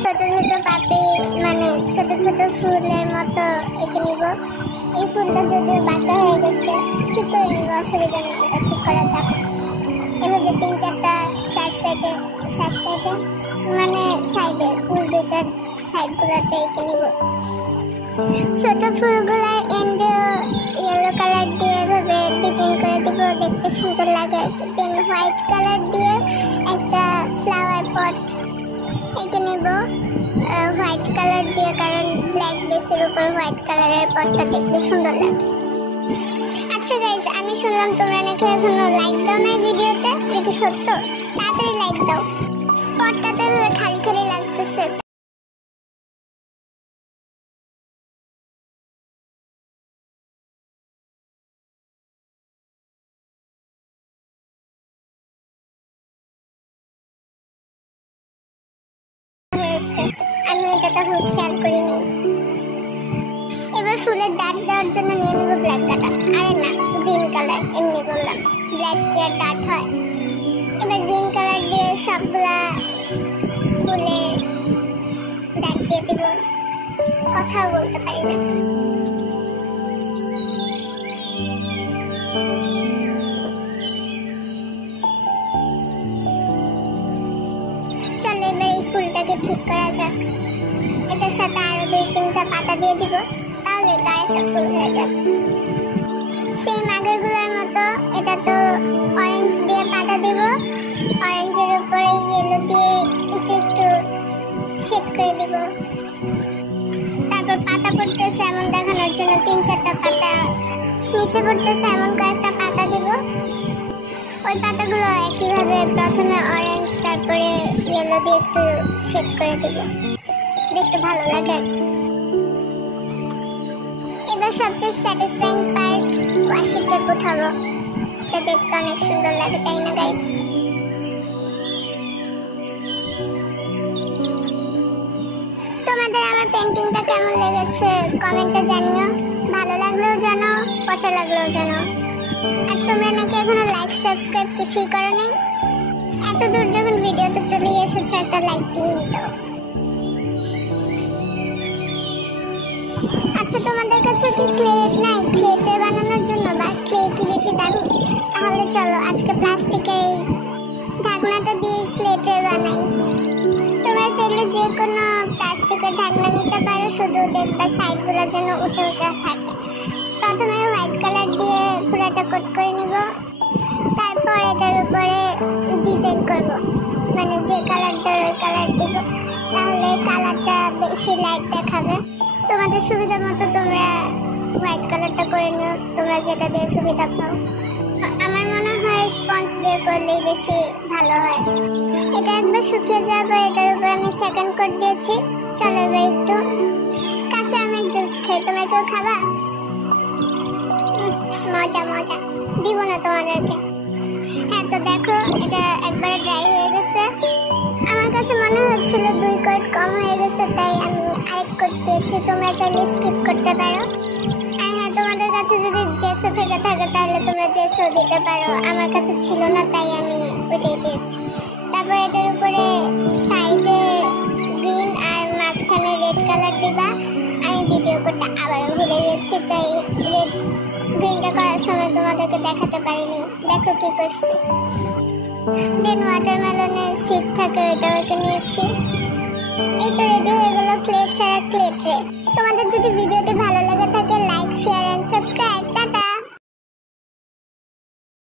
ছোট ছোট পাপড়ি মানে ছোট ছোট ফুলের মতো এঁকে নিব। এই ফুলটা যদিও বাঁকা হয়ে গেছে, ঠিক করে নিব, অসুবিধা নেই, এটা ঠিক করা যাবে। এভাবে 3-4টা চার সাইডে মানে সাইডে ফুল দুটার সাইডগুলোতে এঁকে নিব। ছোট ফুলগুলোর এন্ডে ইয়েলো কালার দিয়ে এভাবে ডিজাইন করে দিব, দেখতে সুন্দর লাগে। দেন হোয়াইট কালার দিয়ে একটা ফ্লাওয়ার পট এঁকে নেব হোয়াইট কালার দিয়ে, কারণ ব্ল্যাক বেসের উপর হোয়াইট কালারের পটটা দেখতে সুন্দর লাগে। আচ্ছা গাইস, আমি শুনলাম তোমরা নাকি এখনো লাইক দাও না ভিডিওতে, এটা কি সত্য? তাড়াতাড়ি লাইক দাও, পটটাতে খালি খালি লাগতেছে। আমি এটা তখন খেয়াল করিনি। এবার ফুলের ডাট দেওয়ার জন্য নিয়ে নেব ব্ল্যাক কালার, আরে না গ্রিন কালার, এমনি বললাম, ব্ল্যাক কি আর ডাট হয়। এবার গ্রিন কালার দিয়ে সবগুলা ফুলের ডাট দিয়ে দিব, কথাও বলতে পারি না। চলো এবার এই ফুলটাকে ঠিক করা যাক। এটার সাথে আরো 2-3টা পাতা দিয়ে দিব, তাহলে তো আরেকটা ফুল হয়ে যাবে। সেম আগেরগুলোর মতো এটা তো অরেঞ্জ দিয়ে পাতা দিব, অরেঞ্জের উপরে ইয়েলো দিয়ে একটু একটু শেড করে দিব। তারপর পাতা পড়তেছে এমন দেখানোর জন্য 3-4টা পাতা, নিচে পড়তেছে এমন কয়েকটা পাতা দিব। ওই পাতাগুলো একইভাবে প্রথমে অরেঞ্জ তারপরে ইয়েলো দিয়ে একটু শেড করে দিব, দেখতে ভালো লাগে আর কি। এবার সবচেয়ে স্যাটিসফাইং পার্ট, ওয়াশি টেপ উঠাবো। এটা দেখতে অনেক সুন্দর লাগে, তাই না গাইস? তোমাদের আমার পেন্টিংটা কেমন লেগেছে কমেন্টে জানিও, ভালো লাগলেও জানো, পচা লাগলেও জানো। আর তোমরা নাকি এখনো লাইক সাবস্ক্রাইব কিছুই করো নাই, এত দূর যখন ভিডিওতে চলে এসেছো একটা লাইক দিয়েই দাও। আচ্ছা, তোমাদের কাছে কি ক্লে নাই ক্লে ট্রে বানানোর জন্য, বা ক্লে কি বেশি দামি? তাহলে চলো আজকে প্লাস্টিকের এই ঢাকনাটা দিয়ে ক্লে ট্রে বানাই। তোমরা চাইলে যে কোনো প্লাস্টিকের ঢাকনা নিতে পারো, শুধু দেখবা সাইডগুলো যেন উঁচু উঁচু থাকে। প্রথমে হোয়াইট কালার দিয়ে পুরাটা কোট করে নিব, তারপর এটার উপরে ডিজাইন করব, মানে যে কালার দেওয়ার ওই কালার দিব, তাহলে কালারটা বেশি লাইট দেখাবে। তোমাদের সুবিধা মতো তোমরা হোয়াইট কালারটা করে নিও, তোমরা যেটা দিয়ে সুবিধা পাও। আমার মনে হয় স্পঞ্জ দিয়ে করলেই বেশি ভালো হয়। এটা একবার শুকিয়ে যাবে, এটার উপর আমি সেকেন্ড কোট দিয়েছি। চলো এবার একটু কাঁচা আমের জুস খাই, তোমরা কেউ খাবা? মজা মজা, দিব না তোমাদেরকে। হ্যাঁ, তো দেখো এটা একবারে ড্রাই হয়ে গেছে। আমার কাছে মনে হচ্ছিল 2 কোট কম হয়ে গেছে, তাই আমি আরেক কোট দিয়েছি। তোমরা চাইলে স্কিপ করতে পারো। আর হ্যাঁ, তোমাদের কাছে যদি জেসো থেকে থাকে তাহলে তোমরা জেসো দিতে পারো, আমার কাছে ছিল না তাই আমি ওইটাই দিয়েছি। তারপর এটার উপরে সাইডে গ্রিন আর মাঝখানে রেড কালার দিবা। আমি ভিডিও করতে আবারও ভুলে গেছি, তাই রেড গ্রিনটা করার সময় তোমাদেরকে দেখাতে পারিনি। দেখো কি করছি। দেন ওয়াটারমেলনের সিড থাকে, ওইটা ওকে নিয়েছি। এই তো রেডি হয়ে গেল ক্লে ছাড়া ক্লে ট্রে। তোমাদের যদি ভিডিওটি ভালো লাগে